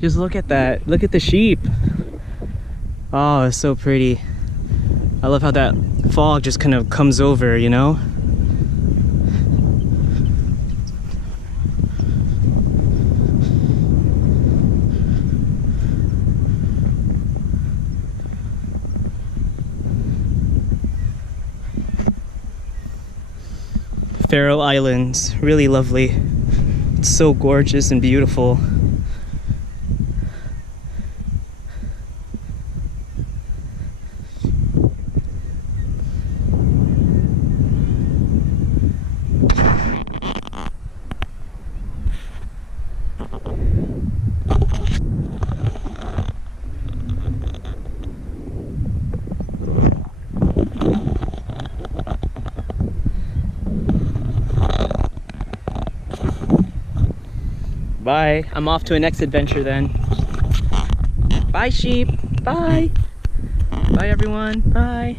Just look at that. Look at the sheep. Oh, it's so pretty. I love how that fog just kind of comes over, you know? Faroe Islands, really lovely. It's so gorgeous and beautiful. Bye. I'm off to a next adventure then. Bye, sheep. Bye. Bye, everyone. Bye.